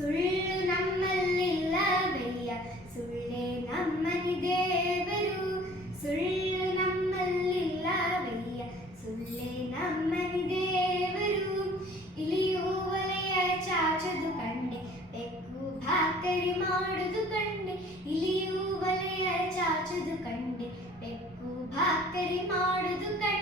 ಸುಳ್ಳು ನಮ್ಮಲ್ಲಿಲ್ಲವಯ್ಯ, ಸುಳ್ಳೇ ನಮ್ಮನಿ ದೇವರು. ಸುಳ್ಳು ನಮ್ಮಲ್ಲಿಲ್ಲವಯ್ಯ, ಸುಳ್ಳೇ ನಮ್ಮನಿ ದೇವರು. ಇಲಿಯು ಒಲೆಯ ಚಾಚದು ಕಂಡೆ, ಬೆಕ್ಕು ಭಾಕರಿ ಮಾಡುದು ಕಂಡೆ. ಇಲಿಯು ಒಲೆಯ ಚಾಚದು ಕಂಡೆ, ಬೆಕ್ಕು ಭಾಕರಿ ಮಾಡುದು ಕಂಡೆ.